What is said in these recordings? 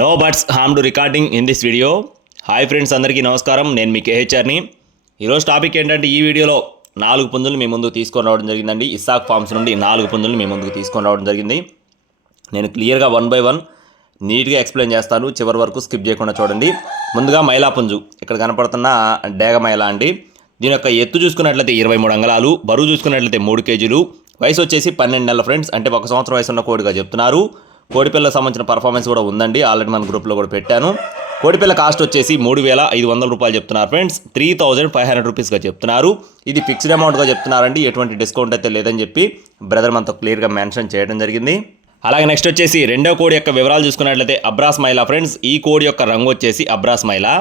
No buts harm to recording in this video. Hi friends, అందరికీ నమస్కారం. నేను మీ కేహెచ్ఆర్ని. ఈరోజు టాపిక్ ఏంటంటే, ఈ వీడియోలో 4 పుంజులు మీ ముందుకు తీసుకొని రావడం జరిగిందండి. ఇస్సాక్ ఫార్మ్స్ నుండి 4 పుంజులు మీ ముందుకు తీసుకొని రావడం జరిగింది. నేను క్లియర్గా 1 by 1 నీట్గా ఎక్స్ప్లెయిన్ చేస్తాను. చివరి వరకు స్కిప్ చేయకుండా చూడండి. ముందుగా మైలా పుంజు, ఇక్కడ కనపడుతున్న డేగ మైలా అండి. దీని యొక్క ఎత్తు చూసుకున్నట్లయితే 23 అంగుళాలు, బరువు చూసుకున్నట్లయితే 3 కేజీలు, వయసు వచ్చేసి 12 నెలల ఫ్రెండ్స్, అంటే 1 సంవత్సరం వయసు ఉన్న కోడిగా చెప్తున్నారు. కోడిపిల్లలకు సంబంధించిన పర్ఫార్మెన్స్ కూడా ఉందండి, ఆల్రెడీ మన గ్రూప్లో కూడా పెట్టాను. కోడిపిల్ల కాస్ట్ వచ్చేసి 3,500 రూపాయలు చెప్తున్నారు ఫ్రెండ్స్, 3,500 రూపీస్గా చెప్తున్నారు. ఇది ఫిక్స్డ్ అమౌంట్గా చెప్తున్నారండి, ఎటువంటి డిస్కౌంట్ అయితే లేదని చెప్పి బ్రదర్ మనతో క్లియర్గా మెన్షన్ చేయడం జరిగింది. అలాగే నెక్స్ట్ వచ్చేసి రెండో కోడి యొక్క వివరాలు చూసుకున్నట్లయితే అబ్రాస్ మైలా ఫ్రెండ్స్. ఈ కోడి యొక్క రంగు వచ్చేసి అబ్రాస్ మైలా.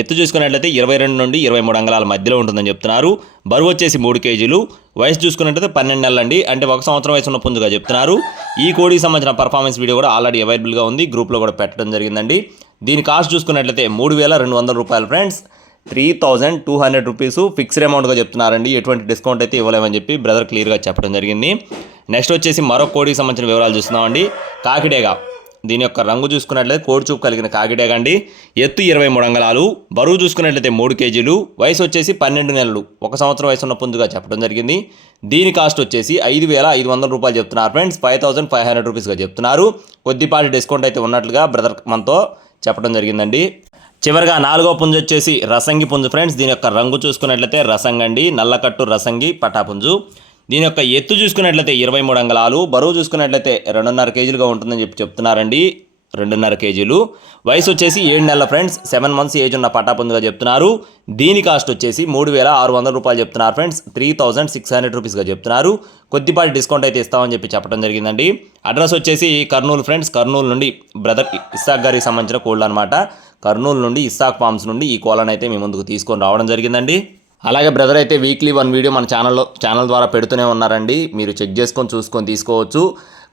ఎత్తు చూసుకున్నట్లయితే 22 నుండి 23 అంగుళాల మధ్యలో ఉంటుందని చెప్తున్నారు. బరువు వచ్చేసి 3 కేజీలు, వయసు చూసుకున్నట్లయితే 12 నెలలు అండి, అంటే 1 సంవత్సరం వయసు ఉన్న పుంజుగా చెప్తున్నారు. ఈ కోడికి సంబంధించిన పర్ఫార్మెన్స్ వీడియో కూడా ఆల్రెడీ అవైలబుల్గా ఉంది, గ్రూప్లో కూడా పెట్టడం జరిగిందండి. దీని కాస్ట్ చూసుకున్నట్లయితే 3,200 రూపాయలు ఫ్రెండ్స్, 3,200 రూపీస్ ఫిక్స్డ్ అమౌంట్గా చెప్తున్నారండి. ఎటువంటి డిస్కౌంట్ అయితే ఇవ్వలేమని చెప్పి బ్రదర్ క్లియర్గా చెప్పడం జరిగింది. నెక్స్ట్ వచ్చేసి మరొక కోడికి సంబంధించిన వివరాలు చూస్తున్నామండి. కాకిడేగా. దీని యొక్క రంగు చూసుకున్నట్లయితే కోడి చూపు కలిగిన కాకిడేగా అండి. ఎత్తు 23 అంగుళాలు, బరువు చూసుకున్నట్లయితే 3 కేజీలు, వయసు వచ్చేసి 12 నెలలు, 1 సంవత్సరం వయసు ఉన్న పుంజుగా చెప్పడం జరిగింది. దీని కాస్ట్ వచ్చేసి 5,500 రూపాయలు చెప్తున్నారు ఫ్రెండ్స్, 5,500 రూపీస్గా చెప్తున్నారు. కొద్దిపాటి డిస్కౌంట్ అయితే ఉన్నట్లుగా బ్రదర్ మనతో చెప్పడం జరిగిందండి. చివరిగా 4వ పుంజు వచ్చేసి రసంగి పుంజు ఫ్రెండ్స్. దీని యొక్క రంగు చూసుకున్నట్లయితే రసంగండి, నల్లకట్టు రసంగి పటాపుంజు. దీని యొక్క ఎత్తు చూసుకున్నట్లయితే 23 అంగుళాలు, బరువు చూసుకున్నట్లయితే 2.5 కేజీలుగా ఉంటుందని చెప్తున్నారండి, 2.5 కేజీలు. వయసు వచ్చేసి 7 నెలల ఫ్రెండ్స్, 7 months ఏజ్ ఉన్న పటాపుంజుగా చెప్తున్నారు. దీని కాస్ట్ వచ్చేసి 3,600 రూపాయలు చెప్తున్నారు ఫ్రెండ్స్, 3,600 రూపీస్గా చెప్తున్నారు. కొద్దిపాటి డిస్కౌంట్ అయితే ఇస్తామని చెప్పడం జరిగిందండి. అడ్రస్ వచ్చేసి కర్నూలు ఫ్రెండ్స్. కర్నూలు నుండి బ్రదర్ ఇస్సాక్ గారికి సంబంధించిన కోళ్ళు అనమాట. కర్నూలు నుండి ఇస్సాక్ ఫార్మ్స్ నుండి ఈ కోళ్ళను అయితే మీ ముందుకు తీసుకొని రావడం జరిగిందండి. అలాగే బ్రదర్ అయితే వీక్లీ 1 వీడియో మన ఛానల్ ద్వారా పెడుతూనే ఉన్నారండి. మీరు చెక్ చేసుకొని చూసుకొని తీసుకోవచ్చు.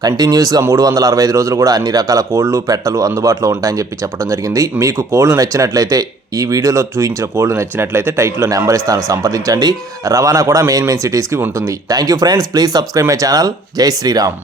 కంటిన్యూస్గా 365 రోజులు కూడా అన్ని రకాల కోళ్ళు పెట్టలు అందుబాటులో ఉంటాయని చెప్పడం జరిగింది. మీకు కోళ్ళు నచ్చినట్లయితే, ఈ వీడియోలో చూపించిన కోళ్ళు నచ్చినట్లయితే టైటిల్లో నెంబర్ ఇస్తాను, సంప్రదించండి. రవాణా కూడా మెయిన్ సిటీస్కి ఉంటుంది. Thank you friends, please subscribe my channel. జై శ్రీరామ్.